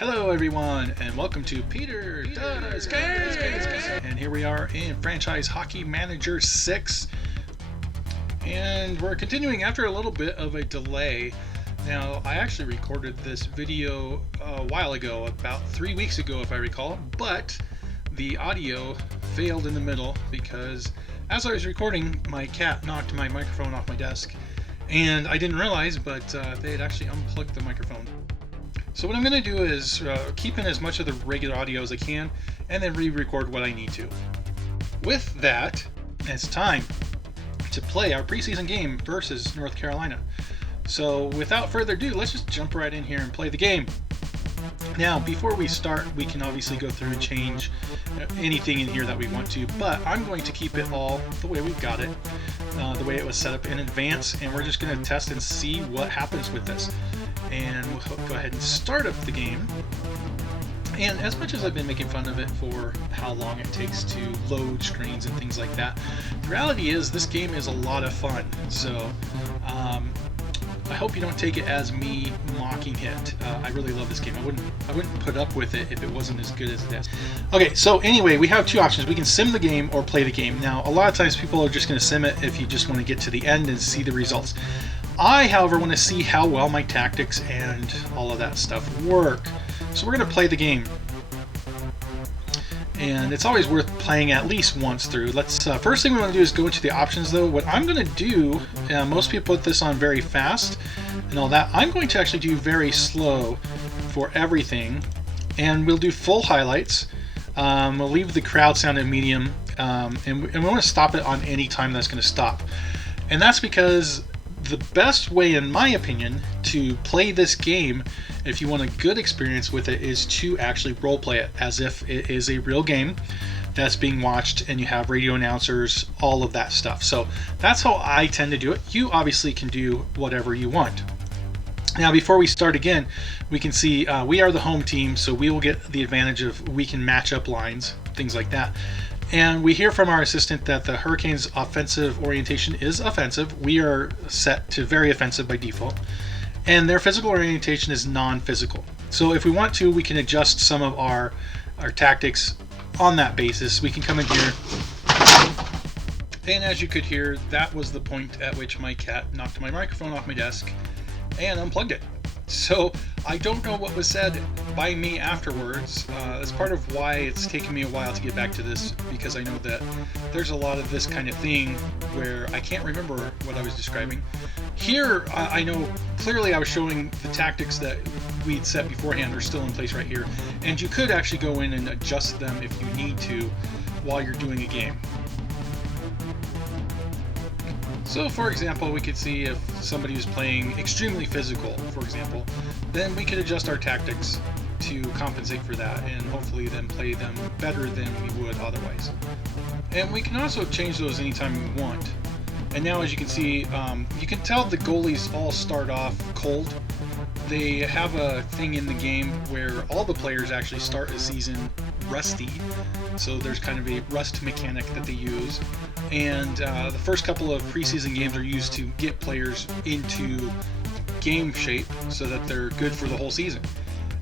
Hello everyone, and welcome to Peter Does Games! And here we are in Franchise Hockey Manager 6. And we're continuing after a little bit of a delay. Now, I actually recorded this video a while ago, about 3 weeks ago if I recall, but the audio failed in the middle because as I was recording, my cat knocked my microphone off my desk. And I didn't realize, but they had actually unplugged the microphone. So what I'm going to do is keep in as much of the regular audio as I can, and then re-record what I need to. With that, it's time to play our preseason game versus North Carolina. So without further ado, let's just jump right in here and play the game. Now, before we start, we can obviously go through and change anything in here that we want to, but I'm going to keep it all the way we've got it, the way it was set up in advance, and we're just going to test and see what happens with this. And we'll go ahead and start up the game. And as much as I've been making fun of it for how long it takes to load screens and things like that, the reality is this game is a lot of fun. So I hope you don't take it as me mocking it. I really love this game. I wouldn't put up with it if it wasn't as good as it is. Okay, so anyway, we have two options. We can sim the game or play the game. Now, a lot of times people are just going to sim it if you just want to get to the end and see the results. I, however, want to see how well my tactics and all of that stuff work. So we're going to play the game. And it's always worth playing at least once through. Let's first thing we want to do is go into the options, though. What I'm going to do, most people put this on very fast and all that. I'm going to actually do very slow for everything. And we'll do full highlights. We'll leave the crowd sound at medium. And we want to stop it on any time that's going to stop. And that's because the best way, in my opinion, to play this game, if you want a good experience with it, is to actually role play it as if it is a real game that's being watched and you have radio announcers, all of that stuff. So that's how I tend to do it. You obviously can do whatever you want. Now, before we start again, we can see we are the home team, so we will get the advantage of we can match up lines, things like that. And we hear from our assistant that the Hurricanes' offensive orientation is offensive. We are set to very offensive by default. And their physical orientation is non-physical. So if we want to, we can adjust some of our tactics on that basis. We can come in here. And as you could hear, that was the point at which my cat knocked my microphone off my desk and unplugged it. So I don't know what was said by me afterwards. That's part of why it's taken me a while to get back to this, because I know that there's a lot of this kind of thing where I can't remember what I was describing. Here, I know clearly I was showing the tactics that we'd set beforehand are still in place right here, and you could actually go in and adjust them if you need to while you're doing a game. So, for example, we could see if somebody was playing extremely physical, for example, then we could adjust our tactics to compensate for that and hopefully then play them better than we would otherwise. And we can also change those anytime we want. And now, as you can see, you can tell the goalies all start off cold. They have a thing in the game where all the players actually start a season rusty. So there's kind of a rust mechanic that they use. And the first couple of preseason games are used to get players into game shape so that they're good for the whole season.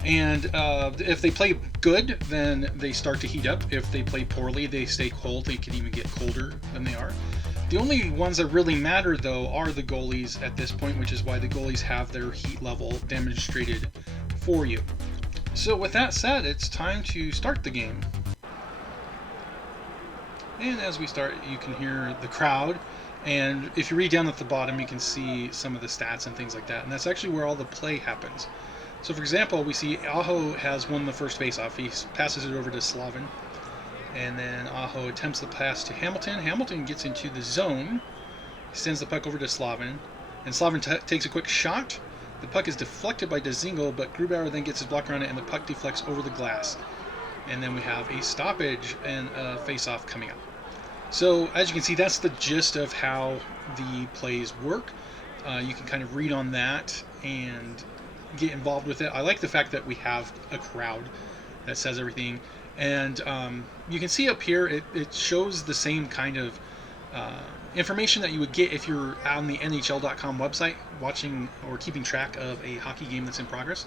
And if they play good, then they start to heat up. If they play poorly, they stay cold. They can even get colder than they are. The only ones that really matter, though, are the goalies at this point, which is why the goalies have their heat level demonstrated for you. So with that said, it's time to start the game. And as we start, you can hear the crowd. And if you read down at the bottom, you can see some of the stats and things like that. And that's actually where all the play happens. So for example, we see Aho has won the first faceoff. He passes it over to Slavin. And then Aho attempts the pass to Hamilton. Hamilton gets into the zone. He sends the puck over to Slavin. And Slavin takes a quick shot. The puck is deflected by Dzingel, but Grubauer then gets his block around it, and the puck deflects over the glass. And then we have a stoppage and a face-off coming up. So as you can see, that's the gist of how the plays work. You can kind of read on that and get involved with it. I like the fact that we have a crowd that says everything. And you can see up here, it shows the same kind of information that you would get if you're on the NHL.com website watching or keeping track of a hockey game that's in progress.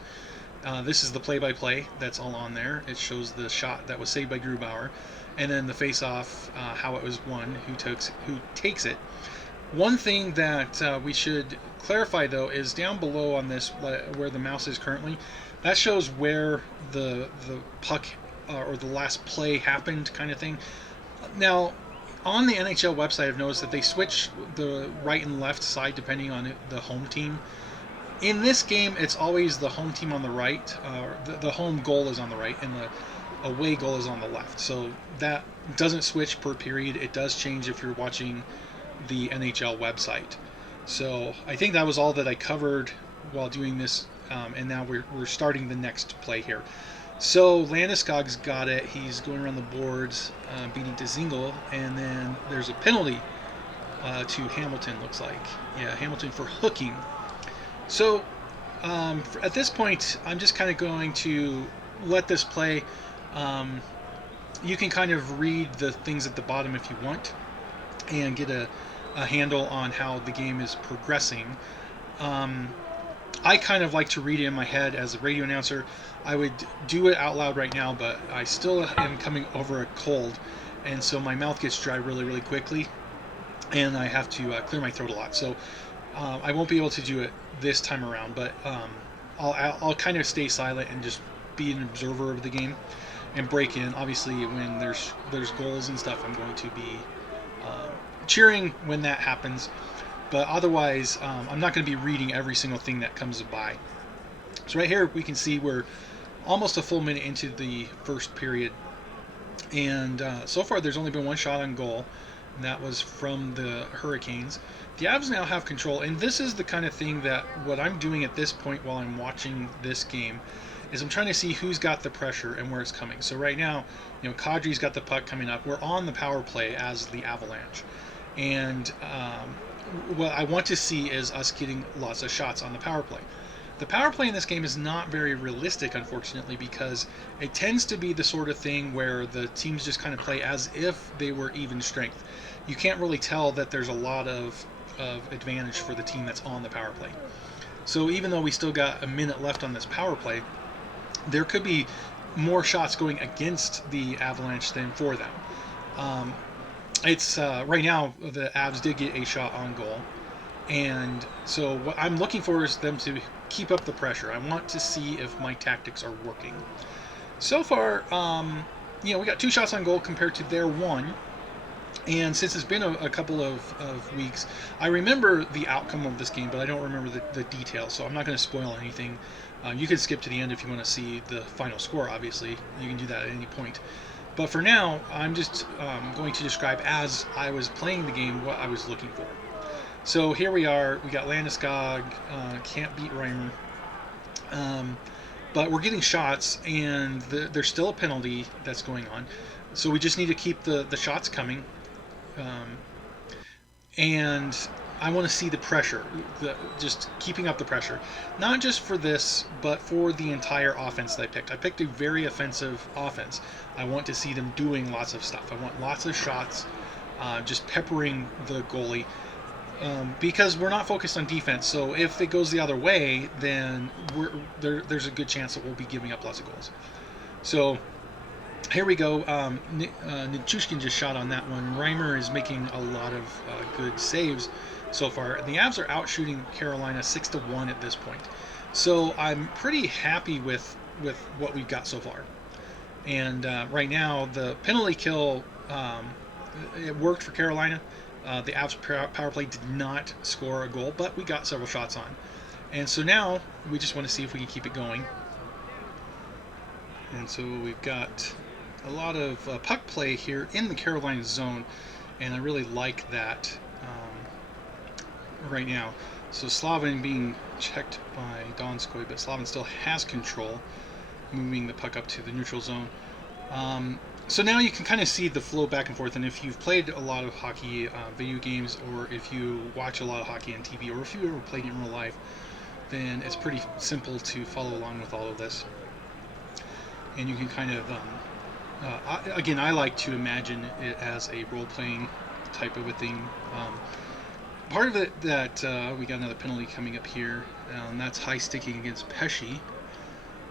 This is the play-by-play that's all on there. It shows the shot that was saved by Grubauer, and then the face-off, how it was won, who takes it. One thing that we should clarify, though, is down below on this, where the mouse is currently, that shows where the puck or the last play happened, kind of thing. Now, on the NHL website, I've noticed that they switch the right and left side depending on the home team. In this game, it's always the home team on the right. The home goal is on the right, and the away goal is on the left. So that doesn't switch per period. It does change if you're watching the NHL website. So I think that was all that I covered while doing this, and now we're starting the next play here. So Landeskog's got it. He's going around the boards, beating Dzingel, and then there's a penalty to Hamilton, looks like. Yeah, Hamilton for hooking. So at this point, I'm just kind of going to let this play. You can kind of read the things at the bottom if you want and get a handle on how the game is progressing. I kind of like to read it in my head as a radio announcer. I would do it out loud right now, but I still am coming over a cold, and so my mouth gets dry really, really quickly, and I have to clear my throat a lot. So I won't be able to do it this time around, but I'll kind of stay silent and just be an observer of the game and break in. Obviously, when there's goals and stuff, I'm going to be cheering when that happens. But otherwise, I'm not going to be reading every single thing that comes by. So right here, we can see we're almost a full minute into the first period. And so far, there's only been one shot on goal, and that was from the Hurricanes. The Avs now have control, and this is the kind of thing that what I'm doing at this point while I'm watching this game is I'm trying to see who's got the pressure and where it's coming. So right now, Kadri's got the puck coming up. We're on the power play as the Avalanche. And what I want to see is us getting lots of shots on the power play. The power play in this game is not very realistic, unfortunately, because it tends to be the sort of thing where the teams just kind of play as if they were even strength. You can't really tell that there's a lot of advantage for the team that's on the power play. So even though we still got a minute left on this power play, there could be more shots going against the Avalanche than for them. It's right now the Avs did get a shot on goal, and so what I'm looking for is them to keep up the pressure. I want to see if my tactics are working. So far, we got 2 shots on goal compared to their 1. And since it's been a couple of weeks, I remember the outcome of this game, but I don't remember the details, so I'm not going to spoil anything. You can skip to the end if you want to see the final score, obviously. You can do that at any point. But for now, I'm just going to describe as I was playing the game what I was looking for. So here we are. We got Landeskog, can't beat Reimer. But we're getting shots, and there's still a penalty that's going on. So we just need to keep the shots coming. And I want to see the pressure, just keeping up the pressure. Not just for this, but for the entire offense that I picked. I picked a very offensive offense. I want to see them doing lots of stuff. I want lots of shots, just peppering the goalie. Because we're not focused on defense, so if it goes the other way, then there's a good chance that we'll be giving up lots of goals. So here we go. Nichushkin just shot on that one. Reimer is making a lot of good saves so far. The Avs are out shooting Carolina 6-1 at this point. So I'm pretty happy with what we've got so far. And right now, the penalty kill, it worked for Carolina. The Avs power play did not score a goal, but we got several shots on. And so now we just want to see if we can keep it going. And so we've got a lot of puck play here in the Carolina zone, and I really like that right now. So Slavin being checked by Donskoy, but Slavin still has control, moving the puck up to the neutral zone. So now you can kind of see the flow back and forth, and if you've played a lot of hockey video games, or if you watch a lot of hockey on TV, or if you ever played it in real life, then it's pretty simple to follow along with all of this. And you can kind of, again, I like to imagine it as a role-playing type of a thing. Part of it that we got another penalty coming up here, and that's high sticking against Pesci.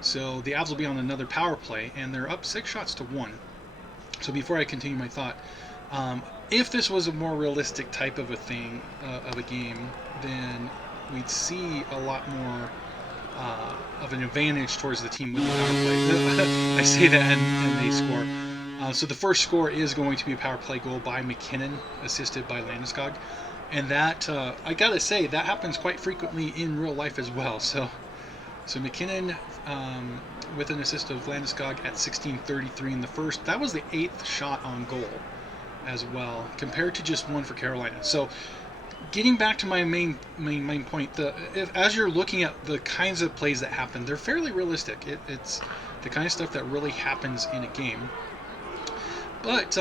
So the Avs will be on another power play, and they're up 6-1. So before I continue my thought, if this was a more realistic type of a thing, of a game, then we'd see a lot more of an advantage towards the team with the power play. I say that and they score. So the first score is going to be a power play goal by McKinnon, assisted by Landeskog. And that, I gotta say, that happens quite frequently in real life as well. So McKinnon, with an assist of Landeskog at 16:33 in the first. That was the 8th shot on goal as well, compared to just one for Carolina. So getting back to my main point, as you're looking at the kinds of plays that happen, they're fairly realistic. It's the kind of stuff that really happens in a game. But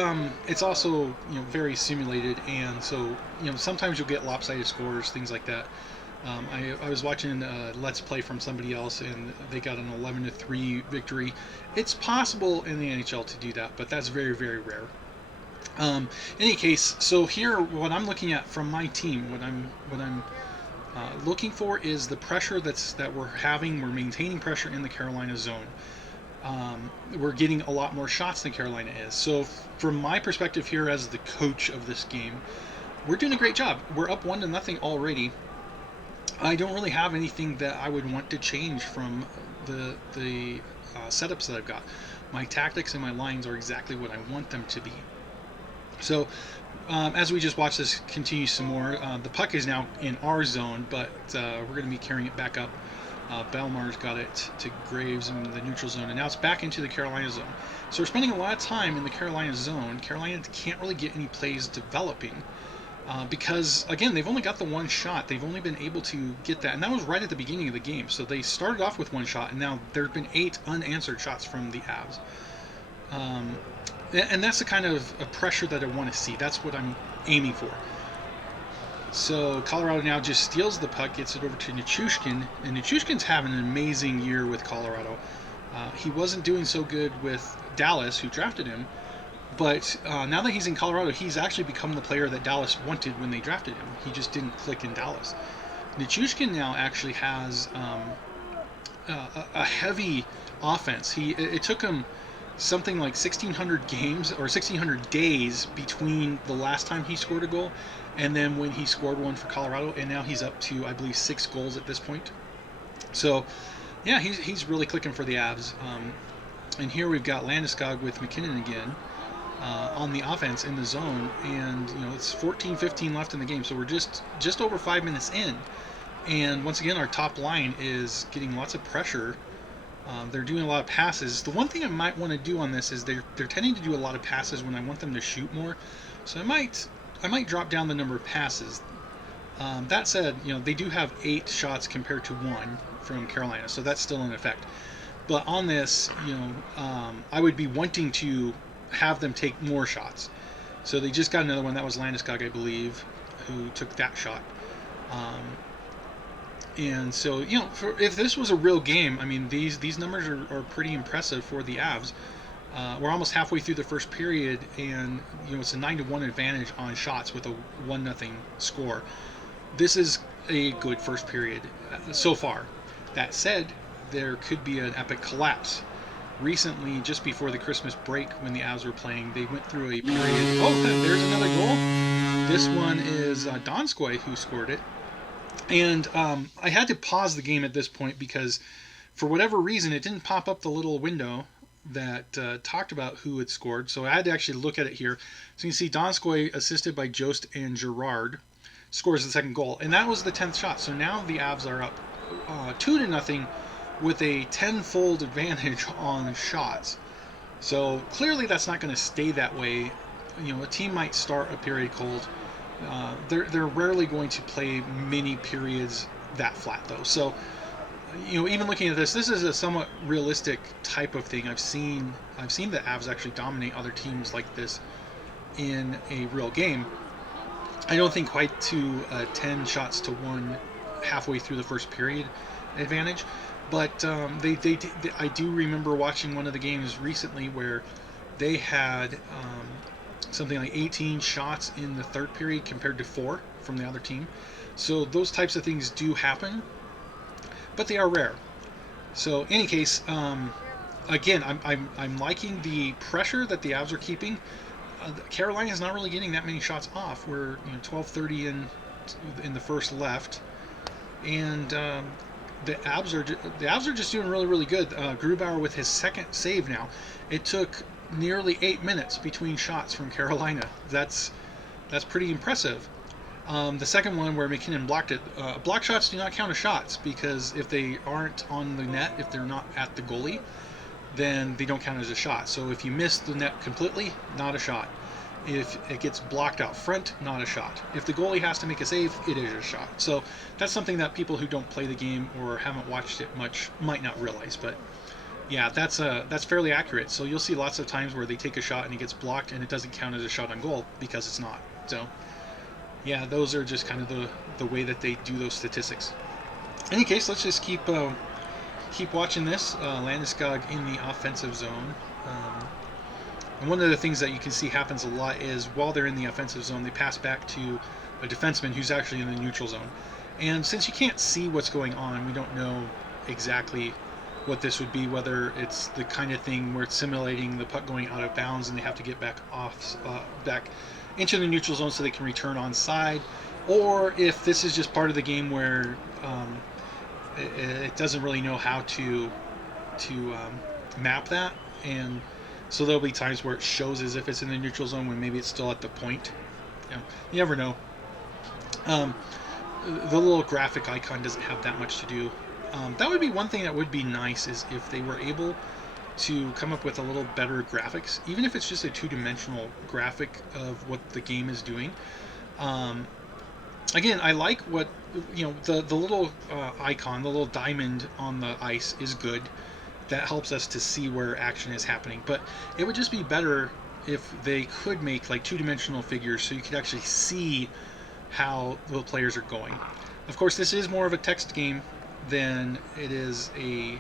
it's also very simulated, and so sometimes you'll get lopsided scores, things like that. I was watching Let's Play from somebody else, and they got an 11-3 victory. It's possible in the NHL to do that, but that's very, very rare. In any case, so here, what I'm looking at from my team, what I'm looking for is the pressure that we're having. We're maintaining pressure in the Carolina zone. We're getting a lot more shots than Carolina is. So from my perspective here as the coach of this game, we're doing a great job. We're up 1-0 already. I don't really have anything that I would want to change from the setups that I've got. My tactics and my lines are exactly what I want them to be. So as we just watch this continue some more, the puck is now in our zone, but we're going to be carrying it back up. Belmar's got it to Graves in the neutral zone, and now it's back into the Carolina zone. So we're spending a lot of time in the Carolina zone. Carolina can't really get any plays developing because, again, they've only got the one shot. They've only been able to get that, and that was right at the beginning of the game. So they started off with one shot, and now there have been 8 unanswered shots from the Avs. And that's the kind of pressure that I want to see. That's what I'm aiming for. So Colorado now just steals the puck, gets it over to Nichushkin, and Nichushkin's having an amazing year with Colorado. He wasn't doing so good with Dallas, who drafted him, but now that he's in Colorado, he's actually become the player that Dallas wanted when they drafted him. He just didn't click in Dallas. Nichushkin now actually has a heavy offense. It took him something like 1,600 games or 1,600 days between the last time he scored a goal and then when he scored one for Colorado, and now he's up to, I believe, 6 goals at this point. So, yeah, he's really clicking for the Avs. And here we've got Landeskog with McKinnon again on the offense in the zone, and it's 14-15 left in the game, so we're just over 5 minutes in. And once again, our top line is getting lots of pressure. They're doing a lot of passes. The one thing I might want to do on this is they're tending to do a lot of passes when I want them to shoot more. So I might drop down the number of passes. That said, they do have 8 shots compared to 1 from Carolina, so that's still in effect. But on this, I would be wanting to have them take more shots. So they just got another one. That was Landeskog, I believe, who took that shot. And so, if this was a real game, I mean, these numbers are pretty impressive for the Avs. We're almost halfway through the first period, and it's a 9-1 advantage on shots with a 1-0 score. This is a good first period so far. That said, there could be an epic collapse. Recently, just before the Christmas break, when the Avs were playing, they went through a period. Oh, there's another goal. This one is Donskoy who scored it. And I had to pause the game at this point because, for whatever reason, it didn't pop up the little window that talked about who had scored. So I had to actually look at it here. So you can see Donskoy, assisted by Jost and Girard, scores the second goal. And that was the 10th shot. So now the Avs are up 2-0 with a 10-fold advantage on shots. So clearly that's not going to stay that way. A team might start a period cold. They're rarely going to play many periods that flat, though. So, even looking at this is a somewhat realistic type of thing. I've seen the Avs actually dominate other teams like this in a real game. I don't think quite to 10 shots to 1 halfway through the first period advantage, but I do remember watching one of the games recently where they had something like 18 shots in the third period compared to 4 from the other team. So those types of things do happen, but they are rare. So, any case, again, I'm liking the pressure that the Avs are keeping. Carolina is not really getting that many shots off. We're 12:30 in the first left, and the Avs are just doing really, really good. Grubauer with his second save now. It took nearly 8 minutes between shots from Carolina. That's pretty impressive. The second one where McKinnon blocked it. Block shots do not count as shots because if they aren't on the net, if they're not at the goalie, then they don't count as a shot. So if you miss the net completely, not a shot. If it gets blocked out front, not a shot. If the goalie has to make a save, it is a shot. So that's something that people who don't play the game or haven't watched it much might not realize. But yeah, that's fairly accurate. So you'll see lots of times where they take a shot and it gets blocked and it doesn't count as a shot on goal because it's not. So yeah, those are just kind of the way that they do those statistics. In any case, let's just keep watching this. Landeskog in the offensive zone. And one of the things that you can see happens a lot is while they're in the offensive zone, they pass back to a defenseman who's actually in the neutral zone. And since you can't see what's going on, we don't know exactly what this would be, whether it's the kind of thing where it's simulating the puck going out of bounds and they have to get back into the neutral zone so they can return on side, or if this is just part of the game where it doesn't really know how to map that, and so there'll be times where it shows as if it's in the neutral zone when maybe it's still at the point. You never know. The little graphic icon doesn't have that much to do. That would be one thing that would be nice, is if they were able to come up with a little better graphics, even if it's just a two-dimensional graphic of what the game is doing. Again, I like what, the little icon, the little diamond on the ice is good. That helps us to see where action is happening. But it would just be better if they could make like two-dimensional figures so you could actually see how the players are going. Of course, this is more of a text game than it is a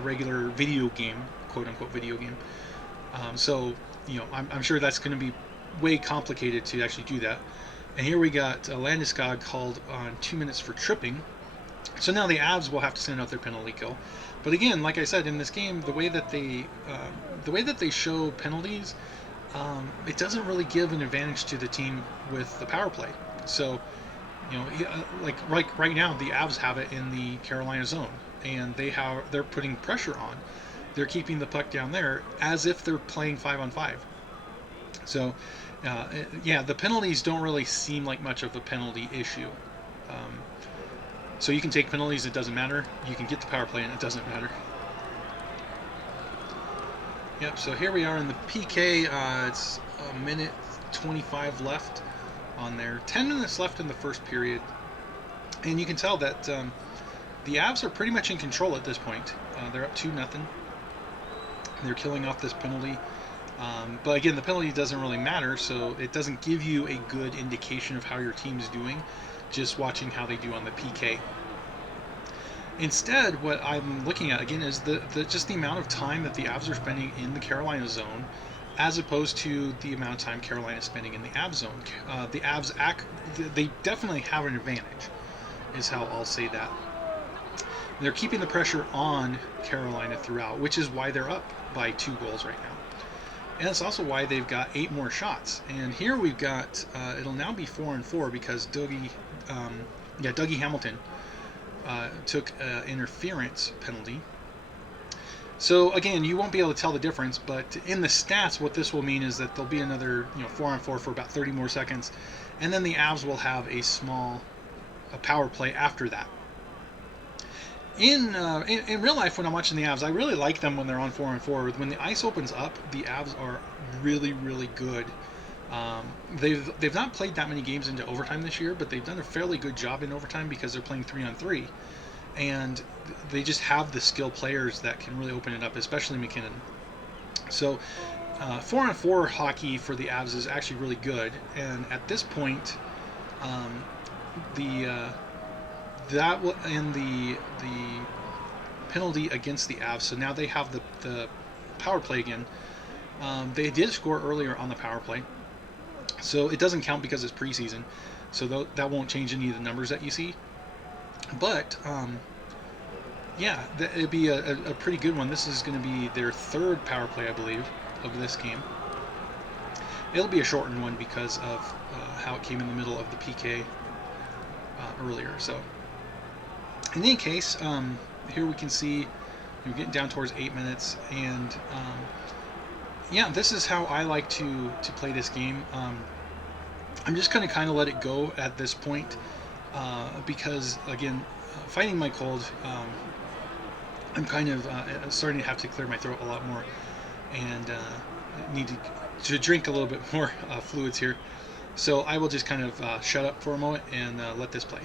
regular video game, quote-unquote video game. So I'm sure that's going to be way complicated to actually do that. And here we got Landeskog called on 2 minutes for tripping. So now the Avs will have to send out their penalty kill. But again, like I said, in this game, the way that they show penalties, it doesn't really give an advantage to the team with the power play. So, like right now, the Avs have it in the Carolina zone, and they're putting pressure on. They're keeping the puck down there as if they're playing 5-on-5. So, the penalties don't really seem like much of a penalty issue. So you can take penalties, it doesn't matter. You can get the power play and it doesn't matter. Yep, so here we are in the PK. It's a minute 25 left on there. 10 minutes left in the first period. And you can tell that the Avs are pretty much in control at this point. They're up 2-0. They're killing off this penalty. But again, the penalty doesn't really matter, so it doesn't give you a good indication of how your team's doing, just watching how they do on the PK. Instead, what I'm looking at again is just the amount of time that the Avs are spending in the Carolina zone, as opposed to the amount of time Carolina is spending in the Avs zone. The Avs they definitely have an advantage, is how I'll say that. They're keeping the pressure on Carolina throughout, which is why they're up by 2 goals right now. And it's also why they've got 8 more shots. And here we've got, it'll now be 4-4 because Dougie Hamilton took an interference penalty. So again, you won't be able to tell the difference, but in the stats, what this will mean is that there'll be another 4-on-4 for about 30 more seconds, and then the Avs will have a power play after that. In real life, when I'm watching the Avs, I really like them when they're on 4-on-4. When the ice opens up, the Avs are really, really good. They've not played that many games into overtime this year, but they've done a fairly good job in overtime because they're playing 3-on-3, and they just have the skill players that can really open it up, especially McKinnon. So 4-on-4 hockey for the Avs is actually really good, and at this point, that will end the penalty against the Avs. So now they have the power play again. They did score earlier on the power play, so it doesn't count because it's preseason. So that won't change any of the numbers that you see. But yeah, it'd be a pretty good one. This is going to be their third power play, I believe, of this game. It'll be a shortened one because of how it came in the middle of the PK earlier. So, in any case, here we can see you're getting down towards 8 minutes, and yeah, this is how I like to play this game. I'm just going to kind of let it go at this point because, again, fighting my cold, I'm kind of starting to have to clear my throat a lot more, and need to drink a little bit more fluids here. So I will just kind of shut up for a moment and let this play.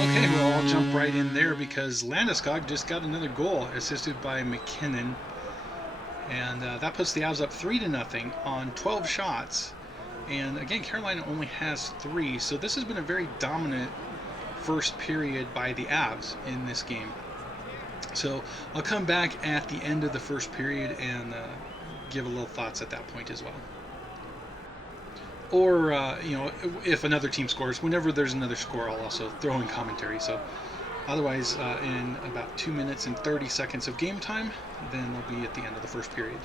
Okay, well, I'll jump right in there because Landeskog just got another goal, assisted by McKinnon. And that puts the Avs up 3-0 on 12 shots. And again, Carolina only has 3, so this has been a very dominant first period by the Avs in this game. So I'll come back at the end of the first period and give a little thoughts at that point as well. Or, if another team scores, whenever there's another score, I'll also throw in commentary. So otherwise, in about 2 minutes and 30 seconds of game time, then they'll be at the end of the first period.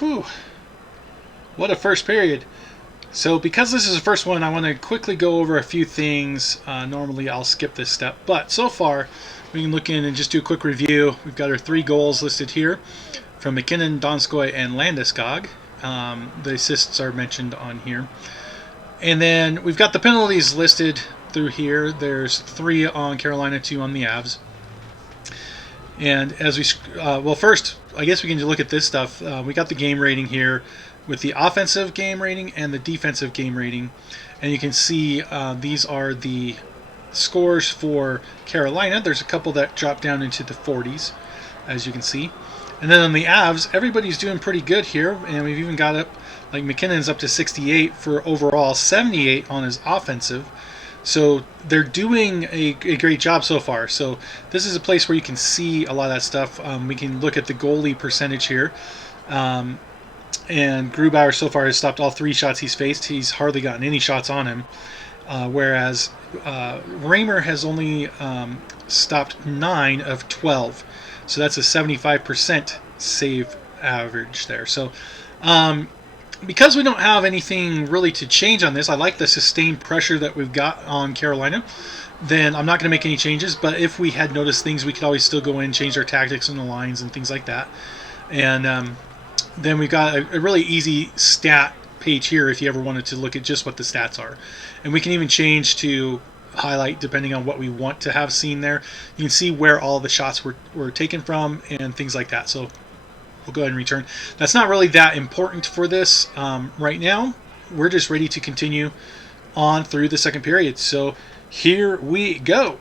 Whew. What a first period. So because this is the first one, I want to quickly go over a few things. Normally I'll skip this step, but so far we can look in and just do a quick review. We've got our 3 goals listed here from McKinnon, Donskoy, and Landeskog. The assists are mentioned on here. And then we've got the penalties listed through here. There's 3 on Carolina, 2 on the Avs. And as we, first, I guess we can look at this stuff. We got the game rating here with the offensive game rating and the defensive game rating. And you can see these are the scores for Carolina. There's a couple that drop down into the 40s, as you can see. And then on the Avs, everybody's doing pretty good here. And we've even got up, like McKinnon's up to 68 for overall, 78 on his offensive. So they're doing a great job so far. So this is a place where you can see a lot of that stuff. We can look at the goalie percentage here. And Grubauer so far has stopped all 3 shots he's faced. He's hardly gotten any shots on him. Whereas Raymer has only stopped 9 of 12. So that's a 75% save average there. So because we don't have anything really to change on this, I like the sustained pressure that we've got on Carolina, then I'm not going to make any changes. But if we had noticed things, we could always still go in, change our tactics in the lines and things like that. And then we've got a really easy stat page here if you ever wanted to look at just what the stats are. And we can even change to highlight depending on what we want to have seen there. You can see where all the shots were taken from and things like that. So we'll go ahead and return. That's not really that important for this right now. we're just ready to continue on through the second period. So here we go.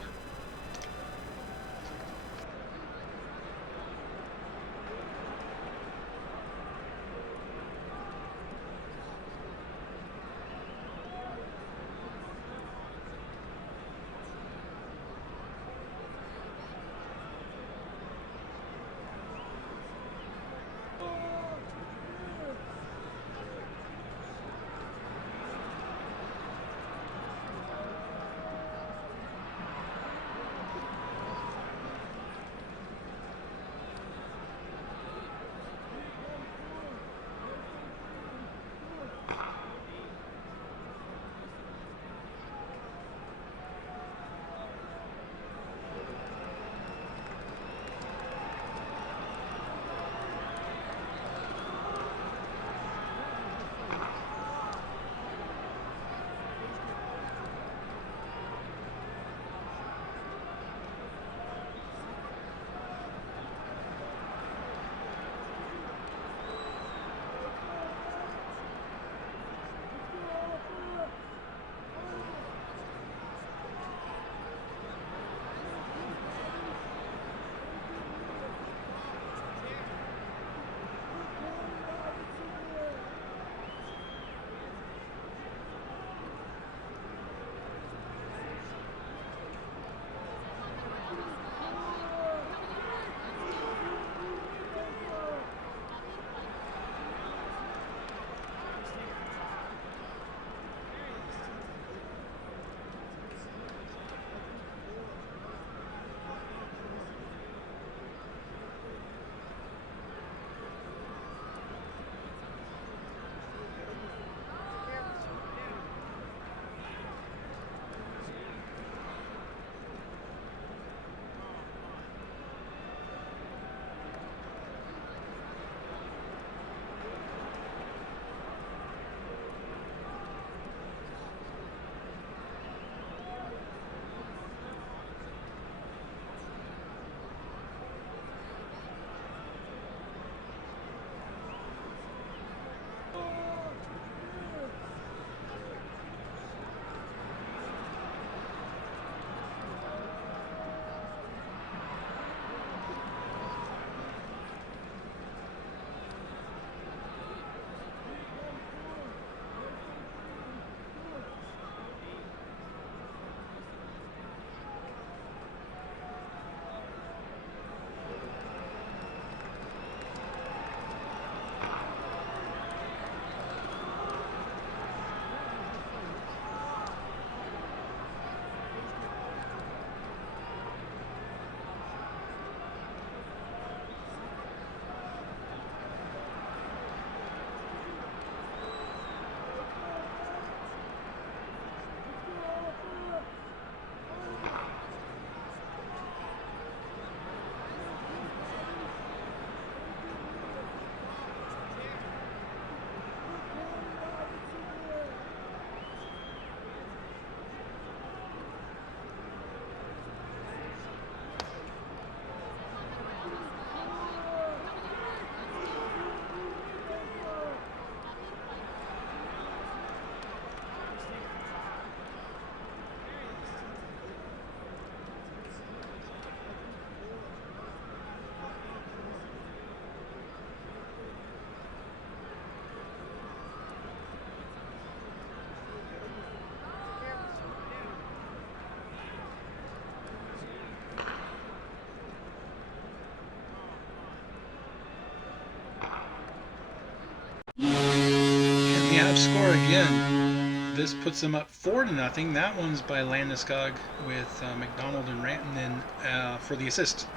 Score again. This puts them up 4-0. That one's by Landeskog with McDonald and Rantanen for the assist.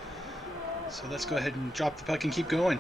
So let's go ahead and drop the puck and keep going.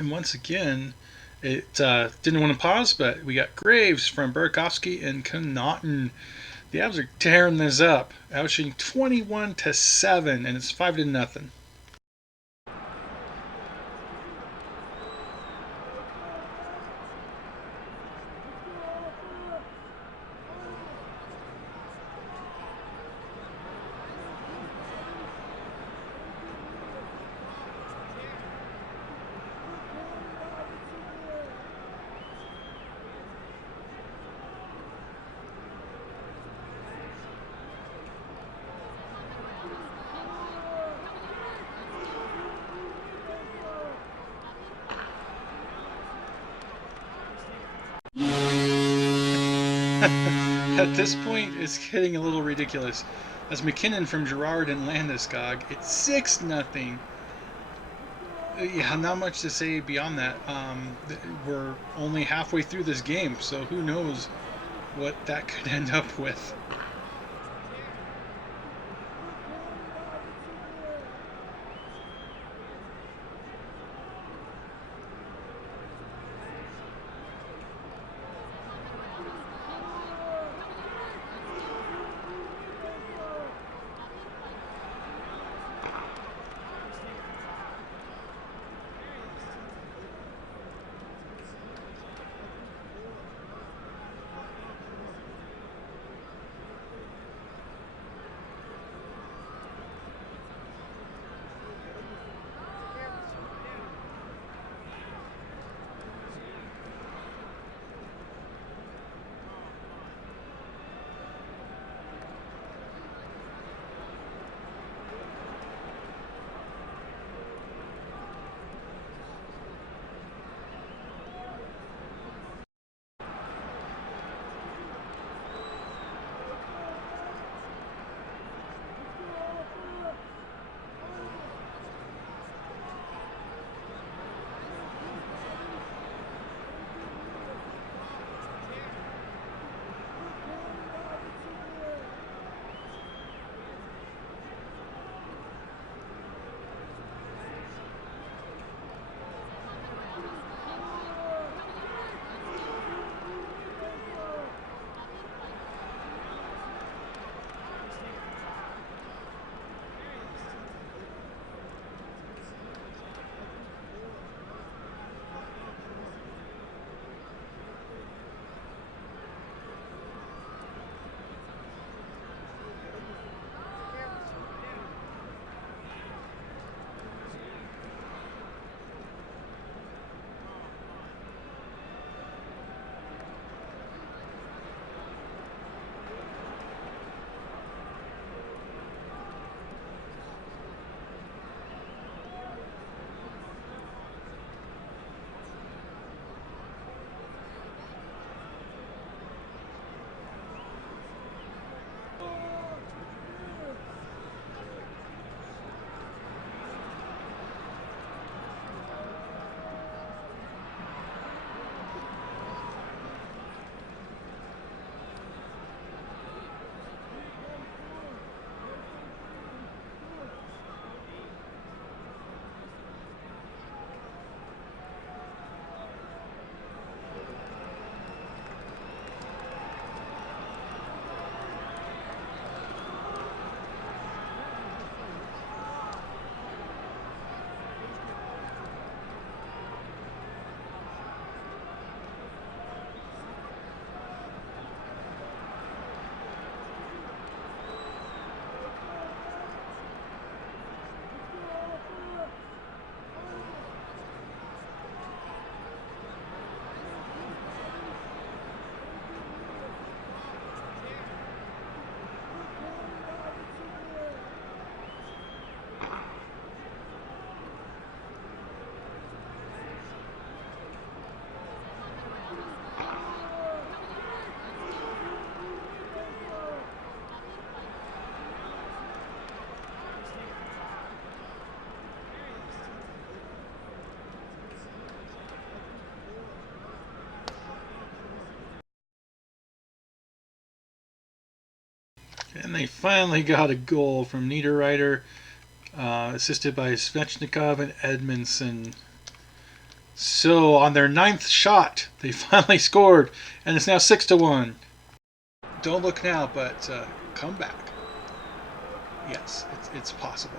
And once again, it didn't want to pause, but we got Graves from Burakovsky and Connaughton. The Avs are tearing this up, oushooting 21-7, and it's 5-0. At this point, it's getting a little ridiculous. As McKinnon from Girard and Landeskog, it's 6-0. Yeah, not much to say beyond that. We're only halfway through this game, so who knows what that could end up with. And they finally got a goal from Niederreiter, assisted by Svechnikov and Edmondson. So on their 9th shot, they finally scored, and it's now 6-1. Don't look now, but come back. Yes, it's possible.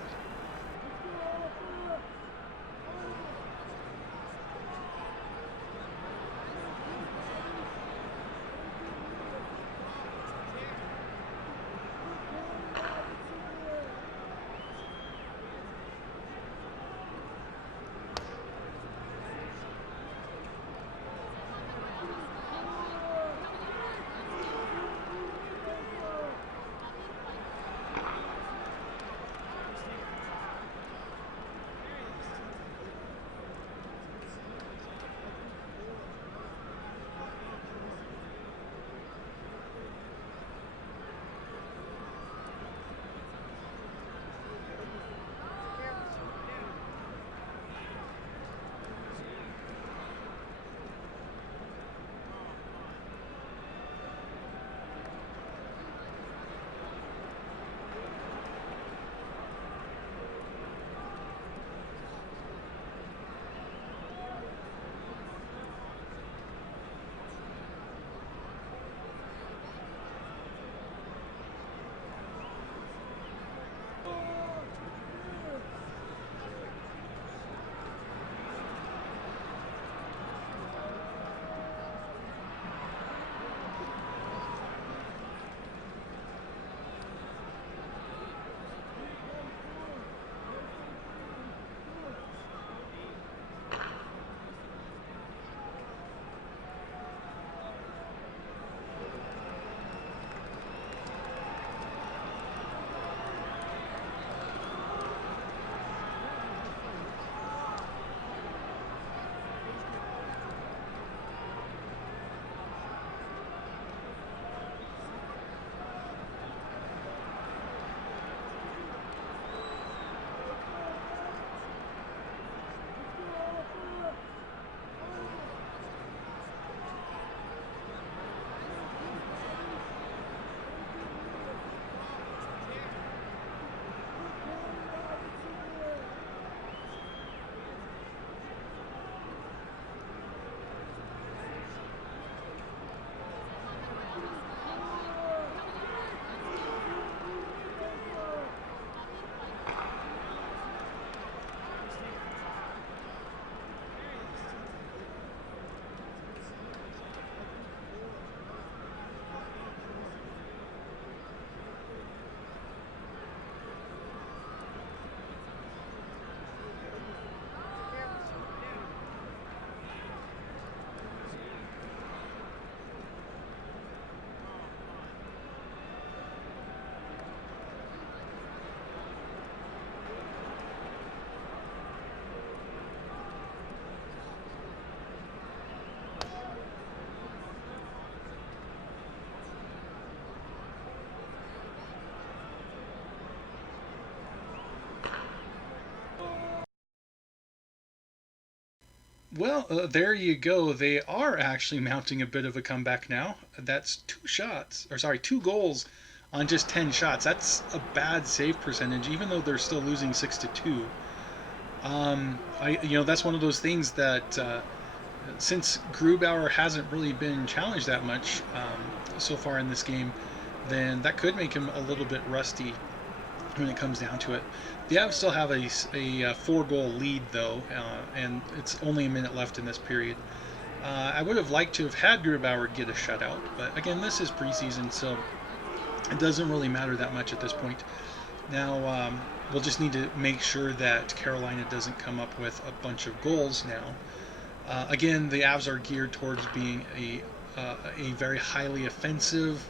Well, there you go. They are actually mounting a bit of a comeback now. That's 2 shots, or sorry, 2 goals on just 10 shots. That's a bad save percentage, even though they're still losing 6-2. That's one of those things that since Grubauer hasn't really been challenged that much so far in this game, then that could make him a little bit rusty when it comes down to it. The Avs still have a 4-goal lead, though, and it's only a minute left in this period. I would have liked to have had Grubauer get a shutout, but again, this is preseason, so it doesn't really matter that much at this point. Now, we'll just need to make sure that Carolina doesn't come up with a bunch of goals now. Again, the Avs are geared towards being a very highly offensive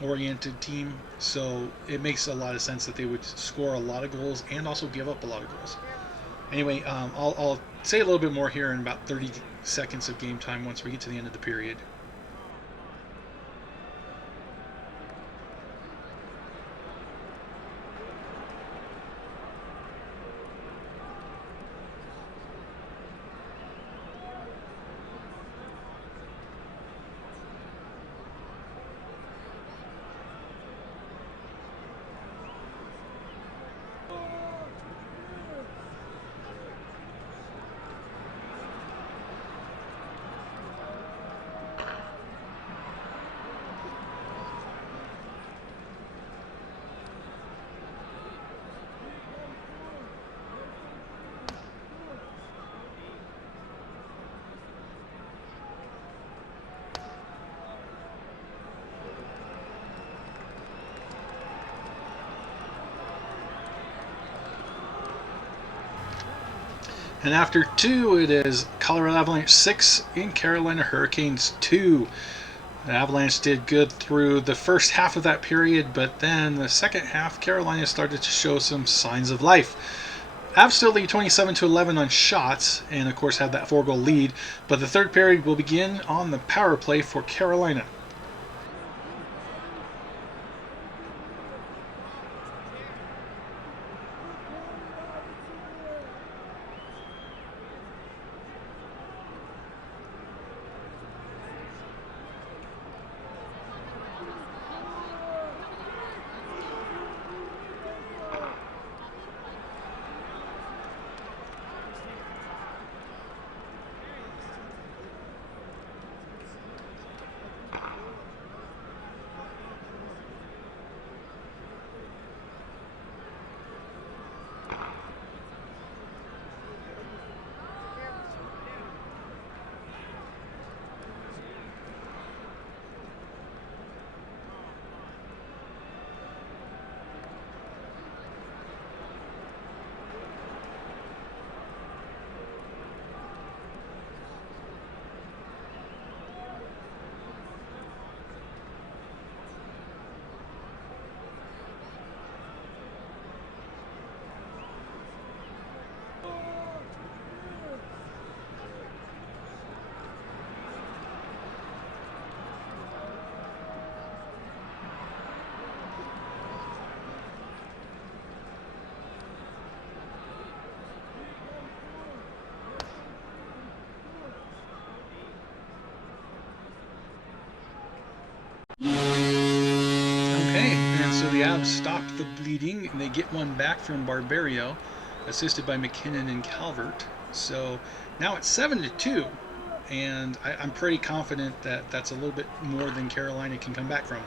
oriented team, so it makes a lot of sense that they would score a lot of goals and also give up a lot of goals. Anyway, I'll say a little bit more here in about 30 seconds of game time once we get to the end of the period. And after 2, it is Colorado Avalanche 6 and Carolina Hurricanes 2. The Avalanche did good through the first half of that period, but then the second half, Carolina started to show some signs of life. Avs still lead 27-11 on shots, and of course have that 4-goal lead, but the third period will begin on the power play for Carolina. Okay, and so the Avs stop the bleeding, and they get one back from Barberio, assisted by McKinnon and Calvert. So now it's 7-2, and I'm pretty confident that that's a little bit more than Carolina can come back from.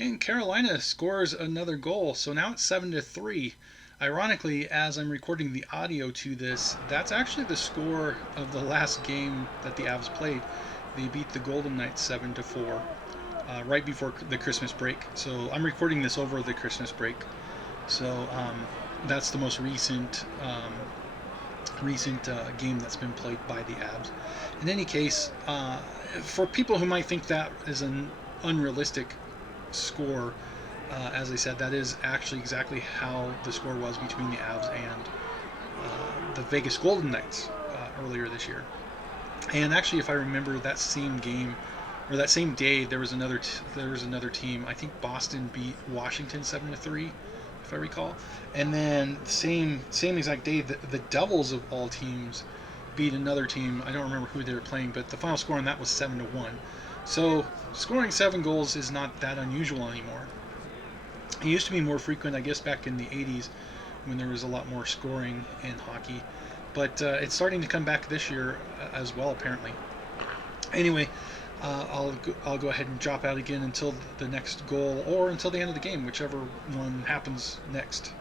And Carolina scores another goal, so now it's 7-3. Ironically, as I'm recording the audio to this, that's actually the score of the last game that the Avs played. They beat the Golden Knights 7-4 right before the Christmas break. So I'm recording this over the Christmas break. So that's the most recent game that's been played by the Avs. In any case, for people who might think that is an unrealistic score, as I said, that is actually exactly how the score was between the Avs and the Vegas Golden Knights earlier this year. And actually, if I remember, that same game or that same day, there was another team. I think Boston beat Washington 7-3, if I recall. And then same exact day, the Devils of all teams beat another team. I don't remember who they were playing, but the final score on that was 7-1. So scoring 7 goals is not that unusual anymore. It used to be more frequent, I guess, back in the 80s when there was a lot more scoring in hockey. But it's starting to come back this year as well, apparently. Anyway, I'll go ahead and drop out again until the next goal or until the end of the game, whichever one happens next.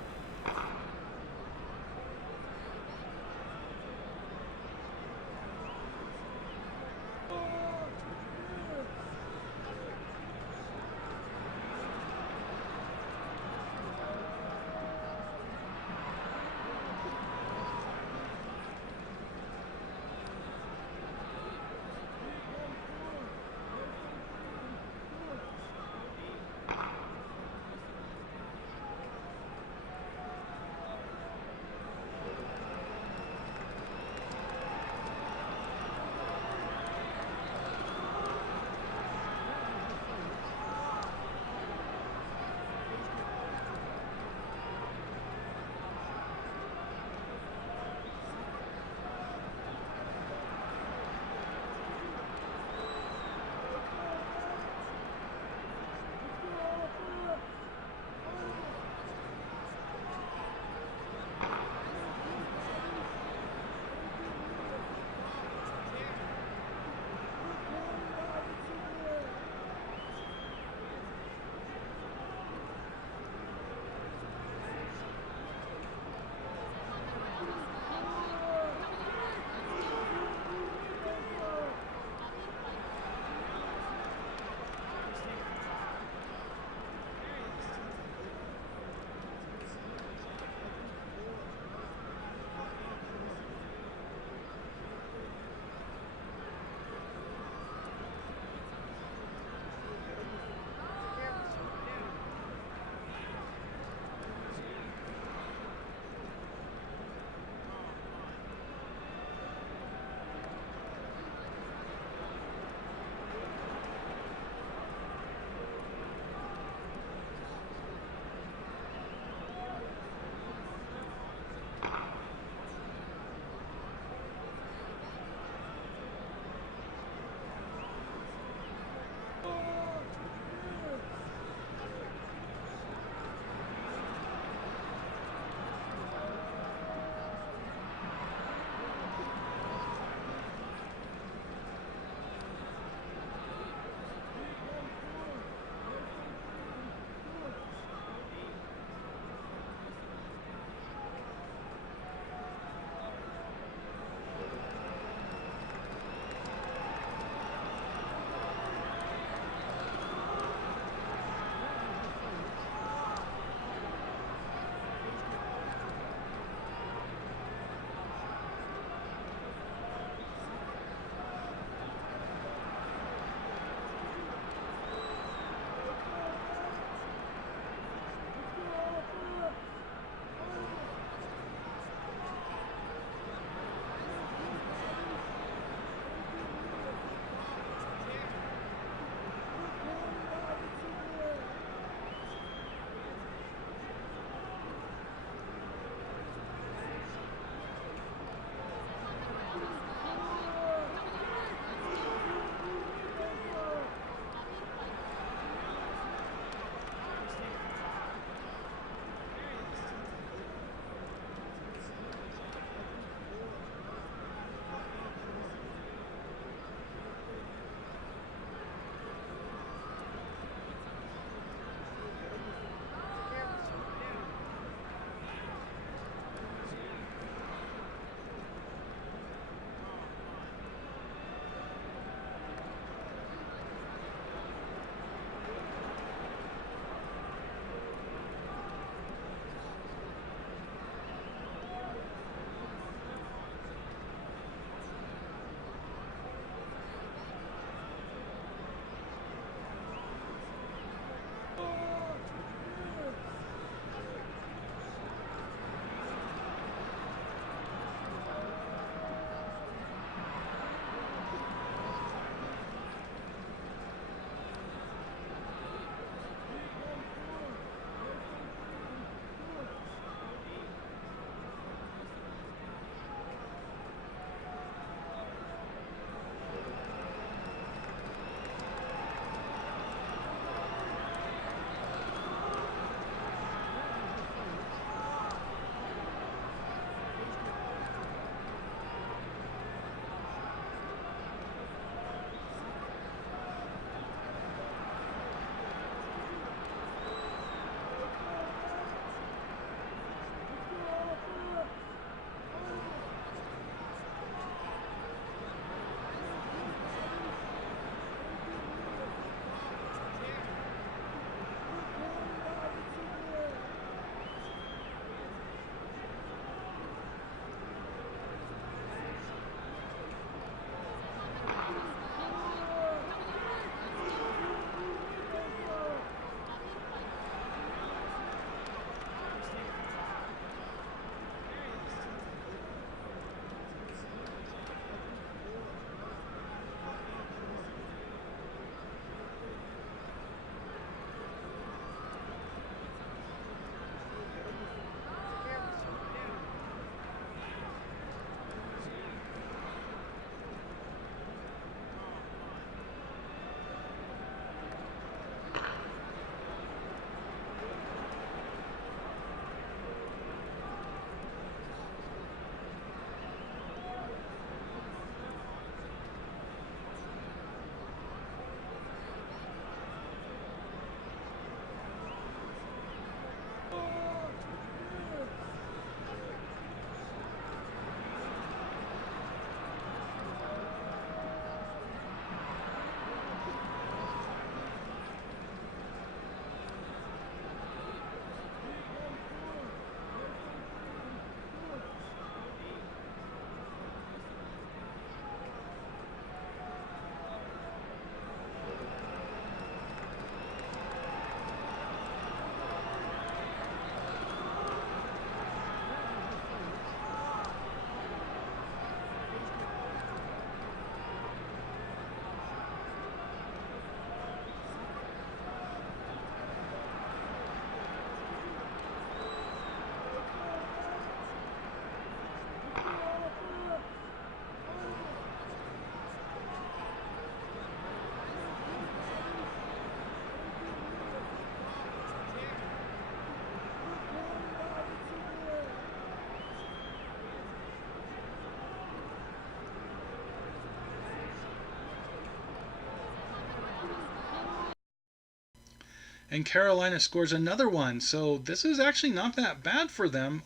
and Carolina scores another one. So this is actually not that bad for them.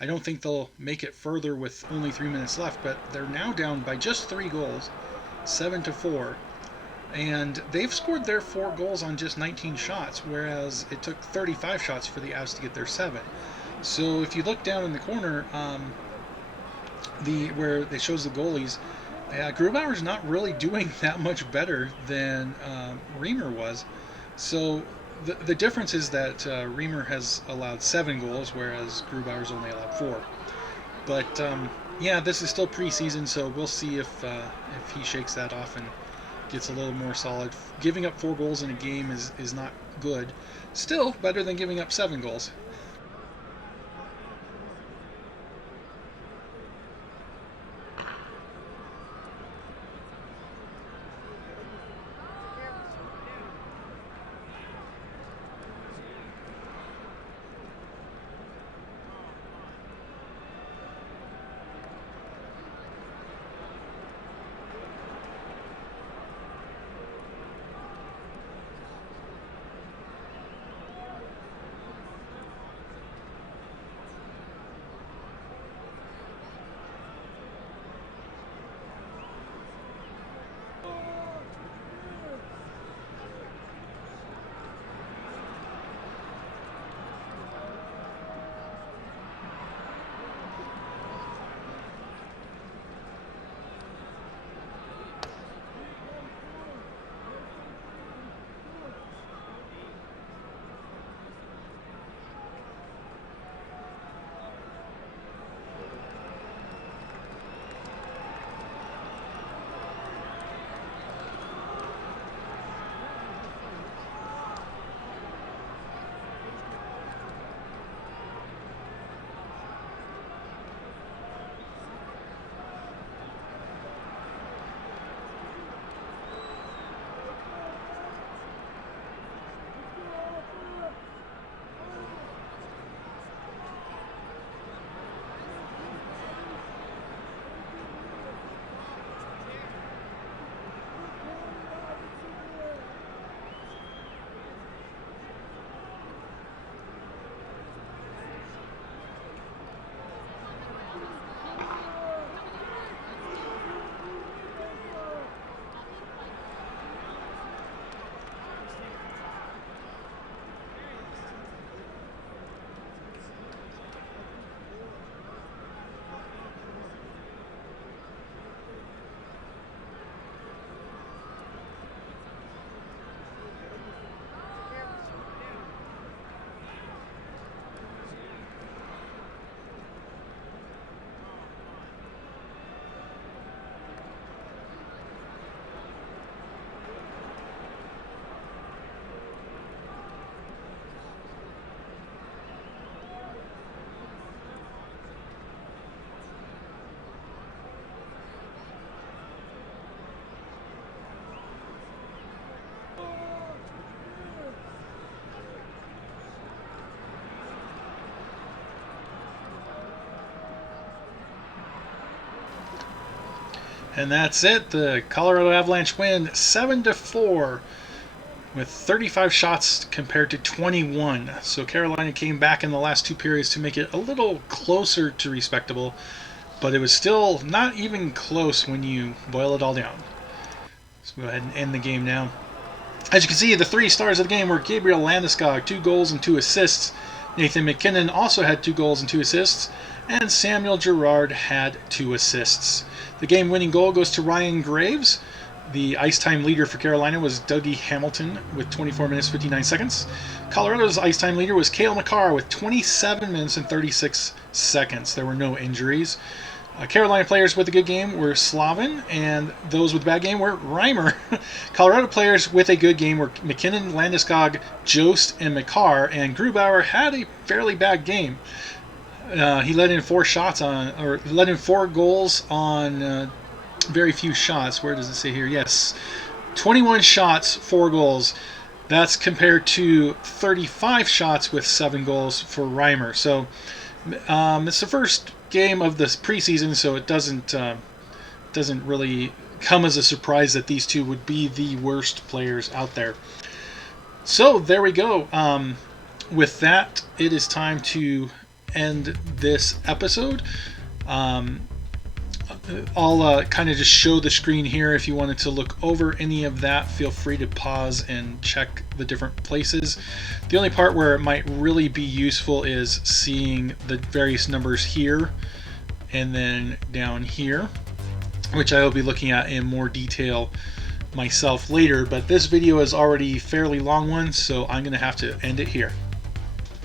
I don't think they'll make it further with only 3 minutes left, but they're now down by just 3 goals, 7-4. And they've scored their 4 goals on just 19 shots, whereas it took 35 shots for the Avs to get their 7. So if you look down in the corner, where it shows the goalies, Grubauer's not really doing that much better than Reimer was. So the difference is that Reimer has allowed 7 goals, whereas Grubauer's only allowed 4. But yeah, this is still preseason, so we'll see if he shakes that off and gets a little more solid. Giving up 4 goals in a game is not good. Still better than giving up 7 goals. And that's it. The Colorado Avalanche win 7-4 with 35 shots compared to 21. So Carolina came back in the last 2 periods to make it a little closer to respectable, but it was still not even close when you boil it all down. Let's go ahead and end the game now. As you can see, the 3 stars of the game were Gabriel Landeskog, 2 goals and 2 assists. Nathan MacKinnon also had 2 goals and 2 assists. And Samuel Girard had 2 assists. The game-winning goal goes to Ryan Graves. The ice time leader for Carolina was Dougie Hamilton with 24 minutes 59 seconds. Colorado's ice time leader was Cale Makar with 27 minutes and 36 seconds. There were no injuries. Carolina players with a good game were Slavin, and those with a bad game were Reimer. Colorado players with a good game were McKinnon, Landeskog, Jost, and Makar, and Grubauer had a fairly bad game. He let in 4 goals on very few shots. Where does it say here? Yes, 21 shots, 4 goals. That's compared to 35 shots with 7 goals for Reimer. So it's the first game of this preseason, so it doesn't really come as a surprise that these two would be the worst players out there. So there we go. With that, it is time to end this episode. I'll kind of just show the screen here. If you wanted to look over any of that, feel free to pause and check the different places. The only part where it might really be useful is seeing the various numbers here and then down here, which I will be looking at in more detail myself later. But this video is already a fairly long one, so I'm going to have to end it here.